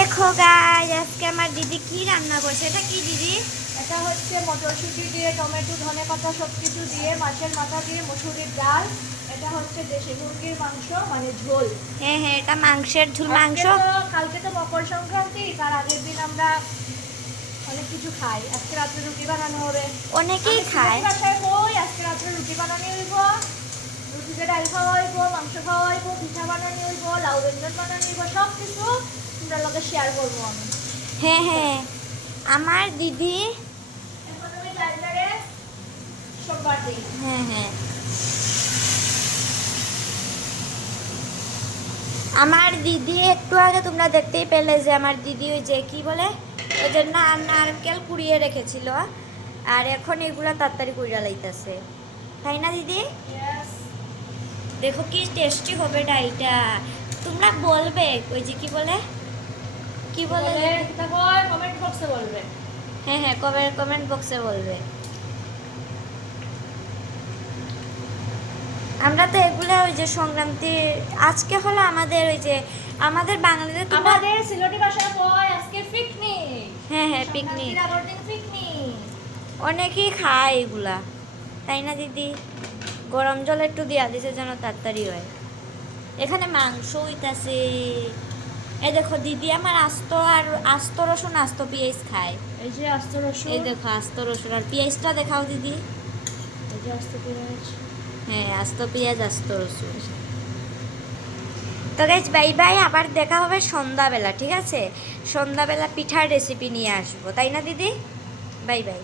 দেখো গাইস, আজকে আমার দিদি কি রান্না করছে। এটা কি দিদি? এটা হচ্ছে মটরশুঁটি দিয়ে, টমেটো, ধনেপাতা সব কিছু দিয়ে, মাছের মাথা দিয়ে, মসুরির ডাল। এটা হচ্ছে দেশি মুরগির মাংস, মানে ঝোল। হ্যাঁ হ্যাঁ, এটা মাংসের ঝোল। মাংস কালকে তো মকর সংক্রান্তি, তার আগের দিন আমরা অনেক কিছু খাই। আজকে রাত্রে রুটি বানানো হবে। অনেকেই খায়। বাসায় কই আজকে রাত্রে রুটি বানানো হইব, রুটিতে ডাল খাওয়া হইব, মাংস খাওয়া হইব, পিঠা বানানো হইব, লাউ বেঞ্জন বানানো হইব, সব কিছু তোমরা লগে শেয়ার করবো আমি। হ্যাঁ হ্যাঁ, আমার দিদি। হ্যাঁ হ্যাঁ, আমার দিদি একটু আগে তোমরা দেখতেই পেলে যে আমার দিদি ওই যে কি বলে, ওই যে নারকেল কুড়িয়ে রেখেছিল, আর এখন এগুলা তাড়াতাড়ি কুড়িয়ে লাইতেছে, তাই না দিদি? দেখো কি টেস্টি হবে ডালটা। তোমরা বলবে ওই যে কি বলে, কি বলে, কমেন্ট বক্সে বলবে। হ্যাঁ হ্যাঁ, কমেন্ট বক্সে বলবে। আমরা তো এগুলো ওই যে সংক্রান্তি আজকে হলো আমাদের ওই যে আমাদের বাঙালিদের আমাদের সিলেটি ভাষায় কয় আজকে পিকনিক। হ্যাঁ হ্যাঁ, পিকনিক। আগের দিন পিকনিক। অনেকেই খায় এগুলা, তাই না দিদি? গরম জল একটু দিয়া দিছে যেন তাড়াতাড়ি হয়। এখানে মাংস হইতাছে। এই দেখো দিদি আমার আস্ত রসুন আস্ত পেঁয়াজ খায়। এই যে আস্ত রসুন, এই দেখো আস্ত রসুন, আর পেঁয়াজটা দেখাও দিদি। এই যে আস্ত পেঁয়াজ। হ্যাঁ, আস্ত পেঁয়াজ আস্ত রসুন। তো গাইজ বাই বাই, আবার দেখা হবে সন্ধ্যাবেলা, ঠিক আছে? সন্ধ্যাবেলা পিঠার রেসিপি নিয়ে আসবো, তাই না দিদি? Bye bye.